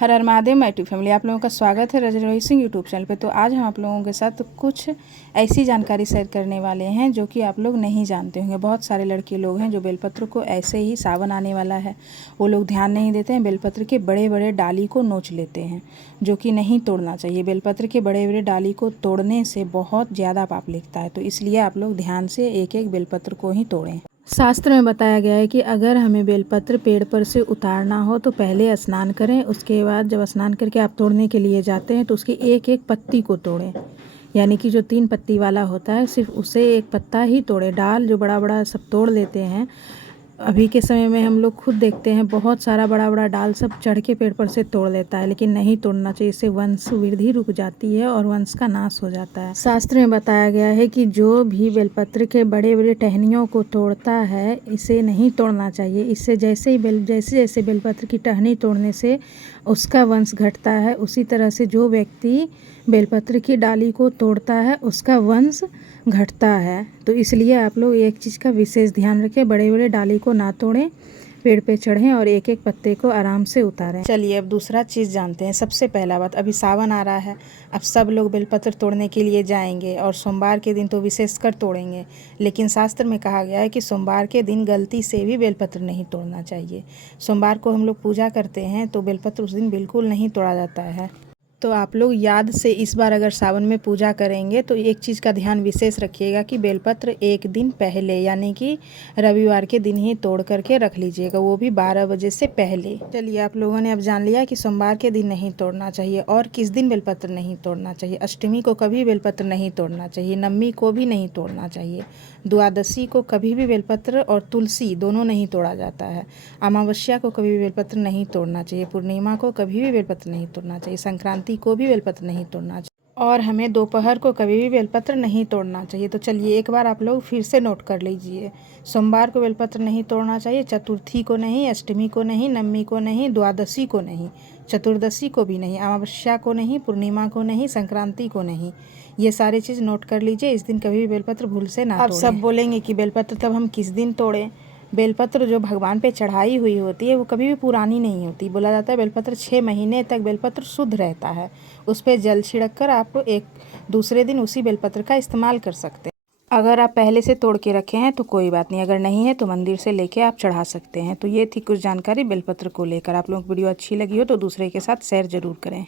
Her her Mahadev my T family, आप लोगों का स्वागत है रजनी सिंह यूट्यूब चैनल पे। तो आज हम आप लोगों के साथ कुछ ऐसी जानकारी शेयर करने वाले हैं जो कि आप लोग नहीं जानते होंगे। बहुत सारे लड़के लोग हैं जो बेलपत्र को ऐसे ही सावन आने वाला है वो लोग ध्यान नहीं देते हैं, बेलपत्र के बड़े बड़े डाली को नोच लेते हैं, जो कि नहीं तोड़ना चाहिए। बेलपत्र के बड़े बड़े डाली को तोड़ने से बहुत ज़्यादा पाप लिखता है, तो इसलिए आप लोग ध्यान से एक एक बेलपत्र को ही तोड़ें। शास्त्र में बताया गया है कि अगर हमें बेलपत्र पेड़ पर से उतारना हो तो पहले स्नान करें, उसके बाद जब स्नान करके आप तोड़ने के लिए जाते हैं तो उसकी एक एक पत्ती को तोड़ें। यानी कि जो 3 पत्ती वाला होता है सिर्फ उसे एक पत्ता ही तोड़ें। डाल जो बड़ा बड़ा सब तोड़ लेते हैं। अभी के समय में हम लोग खुद देखते हैं बहुत सारा बड़ा बड़ा डाल सब चढ़ के पेड़ पर से तोड़ लेता है, लेकिन नहीं तोड़ना चाहिए। इससे वंश वृद्धि रुक जाती है और वंश का नाश हो जाता है। शास्त्र में बताया गया है कि जो भी बेलपत्र के बड़े बड़े टहनियों को तोड़ता है इसे नहीं तोड़ना चाहिए। इससे जैसे जैसे बेलपत्र की टहनी तोड़ने से उसका वंश घटता है, उसी तरह से जो व्यक्ति बेलपत्र की डाली को तोड़ता है उसका वंश घटता है। तो इसलिए आप लोग एक चीज़ का विशेष ध्यान रखें, बड़े बड़े डाली को ना तोड़ें, पेड़ पे चढ़ें और एक एक पत्ते को आराम से उतारें। चलिए अब दूसरा चीज़ जानते हैं। सबसे पहला बात, अभी सावन आ रहा है, अब सब लोग बेलपत्र तोड़ने के लिए जाएंगे और सोमवार के दिन तो विशेषकर तोड़ेंगे, लेकिन शास्त्र में कहा गया है कि सोमवार के दिन गलती से भी बेलपत्र नहीं तोड़ना चाहिए। सोमवार को हम लोग पूजा करते हैं तो बेलपत्र उस दिन बिल्कुल नहीं तोड़ा जाता है। तो आप लोग याद से इस बार अगर सावन में पूजा करेंगे तो एक चीज़ का ध्यान विशेष रखिएगा कि बेलपत्र एक दिन पहले यानी कि रविवार के दिन ही तोड़ करके रख लीजिएगा, वो भी 12 बजे से पहले। चलिए आप लोगों ने अब जान लिया कि सोमवार के दिन नहीं तोड़ना चाहिए और किस दिन बेलपत्र नहीं तोड़ना चाहिए। अष्टमी को कभी बेलपत्र नहीं तोड़ना चाहिए, नवमी को भी नहीं तोड़ना चाहिए, द्वादशी को कभी भी बेलपत्र और तुलसी दोनों नहीं तोड़ा जाता है, अमावस्या को कभी भी बेलपत्र नहीं तोड़ना चाहिए, पूर्णिमा को कभी भी बेलपत्र नहीं तोड़ना चाहिए, संक्रांति को भी बेलपत्र नहीं तोड़ना चाहिए और हमें दोपहर को कभी भी बेलपत्र नहीं तोड़ना चाहिए। तो चलिए एक बार आप लोग फिर से नोट कर लीजिए। सोमवार को बेलपत्र नहीं तोड़ना चाहिए, चतुर्थी को नहीं, अष्टमी को नहीं, नवमी को नहीं, द्वादशी को नहीं, चतुर्दशी को भी नहीं, अमावस्या को नहीं, पूर्णिमा को नहीं, संक्रांति को नहीं। ये सारी चीज़ नोट कर लीजिए। इस दिन कभी भी बेलपत्र भूल से ना तोड़ें। अब सब बोलेंगे कि बेलपत्र तब हम किस दिन तोड़ें। बेलपत्र जो भगवान पे चढ़ाई हुई होती है वो कभी भी पुरानी नहीं होती। बोला जाता है बेलपत्र 6 महीने तक बेलपत्र शुद्ध रहता है। उस पर जल छिड़क कर आप एक दूसरे दिन उसी बेलपत्र का इस्तेमाल कर सकते हैं। अगर आप पहले से तोड़ के रखे हैं तो कोई बात नहीं, अगर नहीं है तो मंदिर से लेके आप चढ़ा सकते हैं। तो ये थी कुछ जानकारी बेलपत्र को लेकर। आप लोगों को वीडियो अच्छी लगी हो तो दूसरे के साथ शेयर ज़रूर करें।